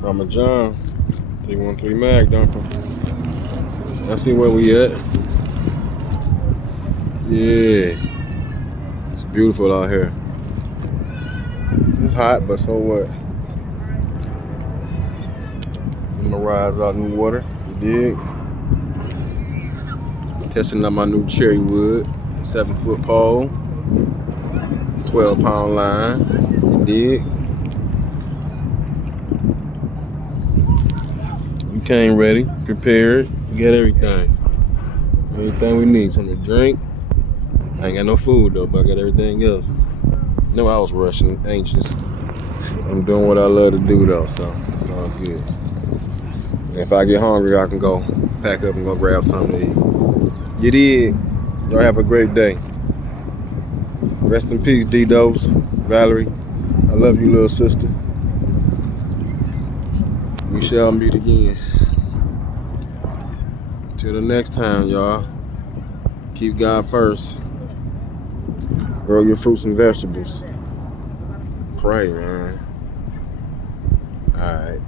Farmer John, 313 Mag Dumper. Let's see where we at. Yeah, it's beautiful out here. It's hot, but so what? I'm gonna rise out in the water. You dig? Testing out my new cherry wood, 7-foot pole, 12-pound line. You dig? You came ready, prepared. You got everything. Everything we need. Something to drink. I ain't got no food though, but I got everything else. No, I was rushing, anxious. I'm doing what I love to do though, so it's all good. And if I get hungry, I can go pack up and go grab something to eat. You did. Y'all have a great day. Rest in peace, D-Dose, Valerie. I love you, little sister. We shall meet again. Till the next time, y'all. Keep God first. Grow your fruits and vegetables. Pray, man. All right.